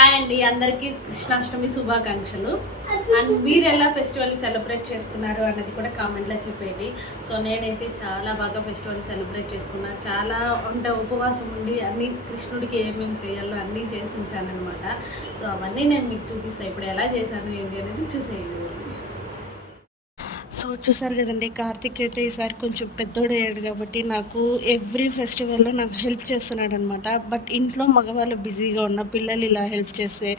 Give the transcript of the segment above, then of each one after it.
Hi అండి, అందరికీ కృష్ణాష్టమి శుభాకాంక్షలు. అండ్ మీరు ఎలా ఫెస్టివల్ సెలబ్రేట్ చేసుకున్నారు అన్నది కూడా కామెంట్లో చెప్పేయండి. సో నేనైతే చాలా బాగా ఫెస్టివల్ సెలబ్రేట్ చేసుకున్నా. చాలా అంటే ఉపవాసం ఉండి అన్నీ కృష్ణుడికి ఏమేమి చేయాలో అన్నీ చేసి ఉంచానమాట. సో అవన్నీ నేను మీకు చూపిస్తాను. ఇప్పుడు ఎలా చేశాను ఏంటి అనేది చూసేయండి. సో చూసారు కదండి, కార్తిక్ అయితే ఈసారి కొంచెం పెద్దోడయ్యాడు కాబట్టి నాకు ఎవ్రీ ఫెస్టివల్లో నాకు హెల్ప్ చేస్తున్నాడు అనమాట. బట్ ఇంట్లో మగవాళ్ళు బిజీగా ఉన్న పిల్లలు ఇలా హెల్ప్ చేస్తే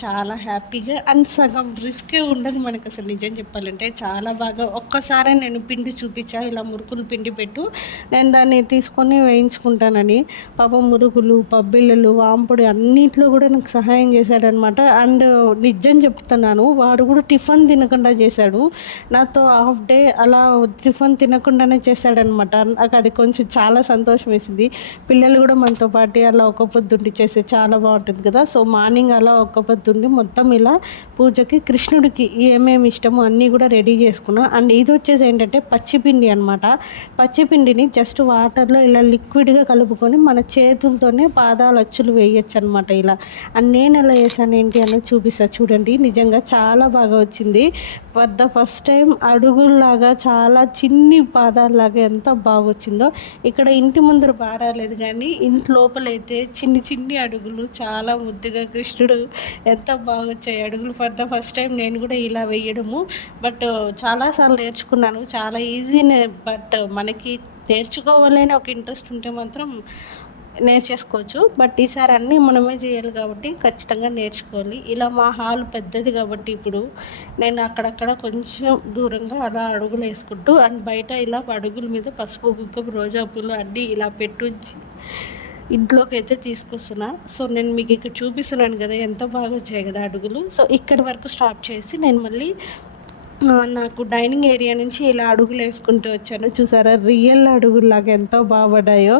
చాలా హ్యాపీగా అండ్ సగం రిస్కే ఉండదు మనకు. అసలు నిజం చెప్పాలంటే చాలా బాగా ఒక్కసారి నేను పిండి చూపించా, ఇలా మురుకులు పిండి పెట్టు, నేను దాన్ని తీసుకొని వేయించుకుంటానని. పాపం మురుకులు, పబ్బిళ్ళలు, వాంపుడి అన్నింటిలో కూడా నాకు సహాయం చేశాడనమాట. అండ్ నిజం చెప్తున్నాను, వాడు కూడా టిఫిన్ తినకుండా చేశాడు నాతో. హాఫ్ డే అలా టిఫిన్ తినకుండానే చేశాడనమాట. నాకు అది కొంచెం చాలా సంతోషం వేసింది. పిల్లలు కూడా మనతో పాటు అలా ఒక్క పొద్దుండి చేస్తే చాలా బాగుంటుంది కదా. సో మార్నింగ్ అలా ఒక్క పొద్దుండి మొత్తం ఇలా పూజకి కృష్ణుడికి ఏమేమి ఇష్టమో అన్నీ కూడా రెడీ చేసుకున్నాం. అండ్ ఇది వచ్చేసి ఏంటంటే పచ్చిపిండి అనమాట. పచ్చిపిండిని జస్ట్ వాటర్లో ఇలా లిక్విడ్గా కలుపుకొని మన చేతులతోనే పాదాల అచ్చులు వేయచ్చు అనమాట ఇలా. అండ్ నేను ఎలా వేసాను ఏంటి అన్నది చూపిస్తా చూడండి. నిజంగా చాలా బాగా వచ్చింది. ఫర్ ద ఫస్ట్ టైం అడుగుల్లాగా చాలా చిన్ని పాదాల్లాగా ఎంత బాగా వచ్చిందో. ఇక్కడ ఇంటి ముందర బారాలేదు కానీ ఇంటి లోపలైతే చిన్ని చిన్ని అడుగులు చాలా ముద్దుగా కృష్ణుడు ఎంత బాగా వచ్చాయి అడుగులు. ఫర్ ద ఫస్ట్ టైం నేను కూడా ఇలా వేయడము. బట్ చాలాసార్లు నేర్చుకున్నాను, చాలా ఈజీనే. బట్ మనకి నేర్చుకోవాలని ఒక ఇంట్రెస్ట్ ఉంటే మాత్రం నేర్చేసుకోవచ్చు. బట్ ఈసారి అన్నీ మనమే చేయాలి కాబట్టి ఖచ్చితంగా నేర్చుకోవాలి. ఇలా మా హాల్ పెద్దది కాబట్టి ఇప్పుడు నేను అక్కడక్కడ కొంచెం దూరంగా అలా అడుగులు వేసుకుంటూ అండ్ బయట ఇలా అడుగుల మీద పసుపు, కుక్కం, రోజా పూలు అన్నీ ఇలా పెట్టు ఇంట్లోకి అయితే తీసుకొస్తున్నా. సో నేను మీకు ఇక్కడ చూపిస్తున్నాను కదా ఎంత బాగా వచ్చాయి కదా అడుగులు. సో ఇక్కడి వరకు స్టాప్ చేసి నేను మళ్ళీ నాకు డైనింగ్ ఏరియా నుంచి ఇలా అడుగులు వేసుకుంటూ వచ్చాను. చూసారా రియల్ అడుగుల్లాగా ఎంతో బాగుపడ్డాయో.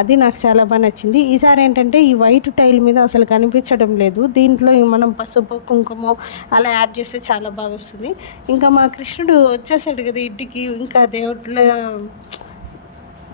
అది నాకు చాలా బాగా నచ్చింది. ఈసారి ఏంటంటే ఈ వైట్ టైల్ మీద అసలు కనిపించడం లేదు. దీంట్లో మనం పసుపు, కుంకుమ అలా యాడ్ చేస్తే చాలా బాగా వస్తుంది. ఇంకా మా కృష్ణుడు వచ్చేసాడు కదా ఇంటికి. ఇంకా దేవుళ్ళ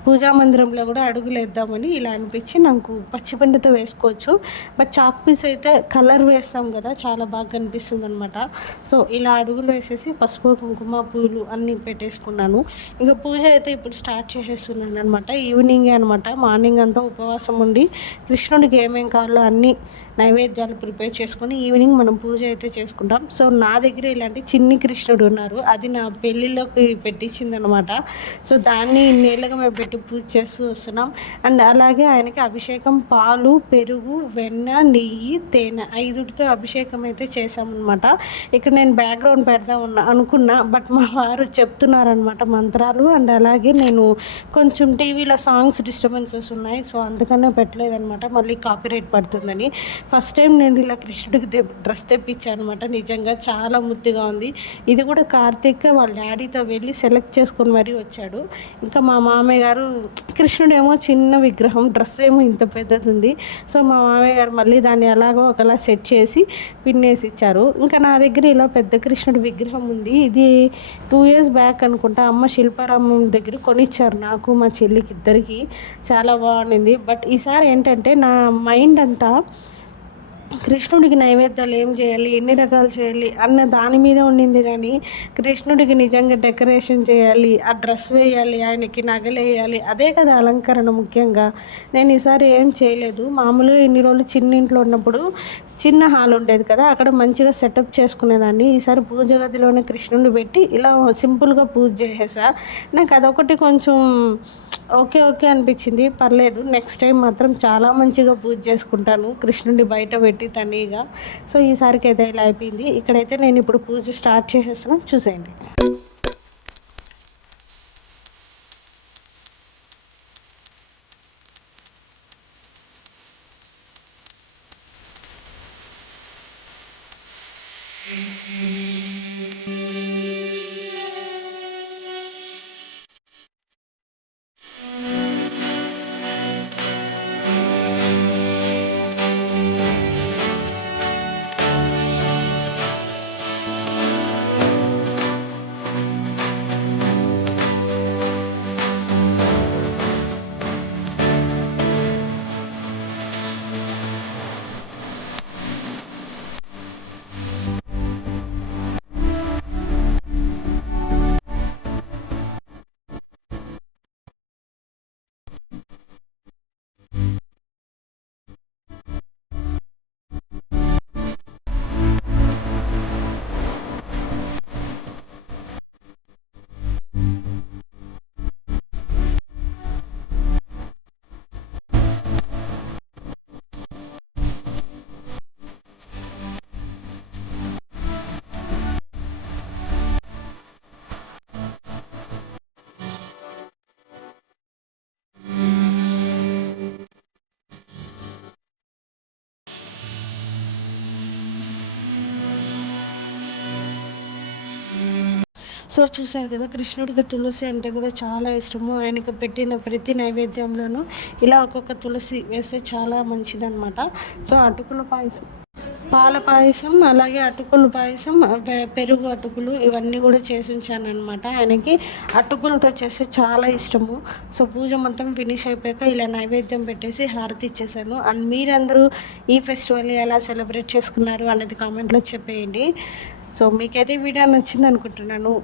పూజా మందిరంలో కూడా అడుగులు వేద్దామని ఇలా అనిపించి నాకు పచ్చిపిండితో వేసుకోవచ్చు. బట్ చాక్ పీస్ అయితే కలర్ వేస్తాం కదా, చాలా బాగా కనిపిస్తుంది అనమాట. సో ఇలా అడుగులు వేసేసి పసుపు, కుంకుమ, పూలు అన్నీ పెట్టేసుకున్నాను. ఇంకా పూజ అయితే ఇప్పుడు స్టార్ట్ చేసేస్తున్నాను అనమాట. ఈవినింగే అనమాట. మార్నింగ్ అంతా ఉపవాసం ఉండి కృష్ణుడికి ఏమేం కావాలో అన్నీ నైవేద్యాలు ప్రిపేర్ చేసుకొని ఈవినింగ్ మనం పూజ అయితే చేసుకుంటాం. సో నా దగ్గర ఇలాంటి చిన్ని కృష్ణుడు ఉన్నారు. అది నా పెళ్ళిలోకి పెట్టించింది అనమాట. సో దాన్ని ఇన్నేళ్ళుగా మేము పెట్టి పూజ చేస్తూ వస్తున్నాం. అండ్ అలాగే ఆయనకి అభిషేకం పాలు, పెరుగు, వెన్న, నెయ్యి, తేనె 5తో అభిషేకం అయితే చేసామన్నమాట. ఇక్కడ నేను బ్యాక్గ్రౌండ్ పెడదాం అనుకున్నా, బట్ మా వారు చెప్తున్నారనమాట మంత్రాలు. అండ్ అలాగే నేను కొంచెం టీవీలో సాంగ్స్ డిస్టర్బెన్సెస్ ఉన్నాయి, సో అందుకనే పెట్టలేదనమాట, మళ్ళీ కాపీరైట్ పడుతుందని. ఫస్ట్ టైం నేను ఇలా కృష్ణుడికి డ్రెస్ తెప్పించాను అనమాట. నిజంగా చాలా ముద్దుగా ఉంది. ఇది కూడా కార్తీక్ వాళ్ళ డాడీతో వెళ్ళి సెలెక్ట్ చేసుకొని మరీ వచ్చాడు. ఇంకా మా మామయ్య గారు కృష్ణుడేమో చిన్న విగ్రహం, డ్రెస్ ఏమో ఇంత పెద్దది ఉంది. సో మా మామయ్య గారు మళ్ళీ దాన్ని ఎలాగో ఒకలా సెట్ చేసి పిన్నేసి ఇచ్చారు. ఇంకా నా దగ్గర ఇలా పెద్ద కృష్ణుడి విగ్రహం ఉంది. ఇది 2 years బ్యాక్ అనుకుంటా అమ్మ శిల్పారామం దగ్గర కొనిచ్చారు నాకు, మా చెల్లికి ఇద్దరికి. చాలా బాగుండింది. బట్ ఈసారి ఏంటంటే నా మైండ్ అంతా కృష్ణుడికి నైవేద్యాలు ఏం చేయాలి, ఎన్ని రకాలు చేయాలి అన్న దాని మీద ఉండింది. కానీ కృష్ణుడికి నిజంగా డెకరేషన్ చేయాలి, ఆ డ్రెస్ వేయాలి, ఆయనకి నగలు వేయాలి, అదే కదా అలంకరణ ముఖ్యంగా. నేను ఈసారి ఏం చేయలేదు. మామూలుగా ఇన్ని రోజులు చిన్న ఇంట్లో ఉన్నప్పుడు చిన్న హాల్ ఉండేది కదా, అక్కడ మంచిగా సెటప్ చేసుకునేదాన్ని. ఈసారి పూజ గదిలోనే కృష్ణుడిని పెట్టి ఇలా సింపుల్గా పూజ చేసేసా. నాకు అదొకటి కొంచెం ఓకే ఓకే అనిపించింది. పర్లేదు, నెక్స్ట్ టైం మాత్రం చాలా మంచిగా పూజ చేసుకుంటాను కృష్ణుడిని బయట పెట్టి తనీగా. సో ఈసారికి అయితే ఇలా అయిపోయింది. ఇక్కడైతే నేను ఇప్పుడు పూజ స్టార్ట్ చేసేస్తున్నాను, చూసేయండి. సో చూసారు కదా, కృష్ణుడికి తులసి అంటే కూడా చాలా ఇష్టము. ఆయనకు పెట్టిన ప్రతి నైవేద్యంలోనూ ఇలా ఒక్కొక్క తులసి వేస్తే చాలా మంచిదన్నమాట. సో అటుకుల పాయసం, పాల పాయసం, అలాగే అటుకుల పాయసం, పెరుగు అటుకులు ఇవన్నీ కూడా చేసి ఉంచాను అనమాట. ఆయనకి అటుకులతో చేస్తే చాలా ఇష్టము. సో పూజ మొత్తం ఫినిష్ అయిపోయాక ఇలా నైవేద్యం పెట్టేసి హారతి ఇచ్చేసాను. అండ్ మీరందరూ ఈ ఫెస్టివల్ ఎలా సెలబ్రేట్ చేసుకున్నారు అనేది కామెంట్లో చెప్పేయండి. సో మీకైతే ఈ వీడియో నచ్చింది అనుకుంటున్నాను.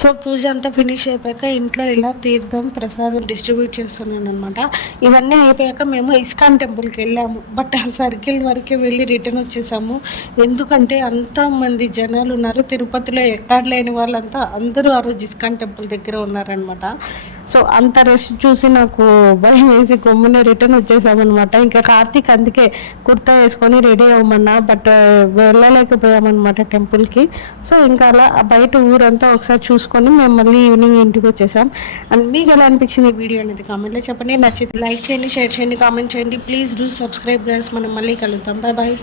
సో పూజ అంతా ఫినిష్ అయిపోయాక ఇంట్లో ఇలా తీర్థం ప్రసాదం డిస్ట్రిబ్యూట్ చేస్తున్నాను అనమాట. ఇవన్నీ అయిపోయాక మేము ఇస్కాన్ టెంపుల్కి వెళ్ళాము. బట్ ఆ సర్కిల్ వరకే వెళ్ళి రిటర్న్ వచ్చేసాము. ఎందుకంటే అంతమంది జనాలు ఉన్నారు. తిరుపతిలో ఎక్కడ లేని వాళ్ళంతా అందరూ ఆ రోజు ఇస్కాన్ టెంపుల్ దగ్గర ఉన్నారనమాట. సో అంత రష్ చూసి నాకు భయం వేసి కొమ్మునే రిటర్న్ వచ్చేసామన్నమాట. ఇంకా కార్తీక్ అందుకే కుర్తా వేసుకొని రెడీ అవ్వమన్నా, బట్ వెళ్ళలేకపోయామన్నమాట టెంపుల్కి. సో ఇంకా అలా బయట ఊరంతా ఒకసారి చూసుకొని మేము మళ్ళీ ఈవినింగ్ ఇంటికి వచ్చేసాం. అండ్ మీకు ఎలా అనిపించింది వీడియో అనేది కామెంట్లో చెప్పండి. నచ్చితే లైక్ చేయండి, షేర్ చేయండి, కామెంట్ చేయండి. Please do subscribe guys. మనం మళ్ళీ కలుద్దాం. Bye bye.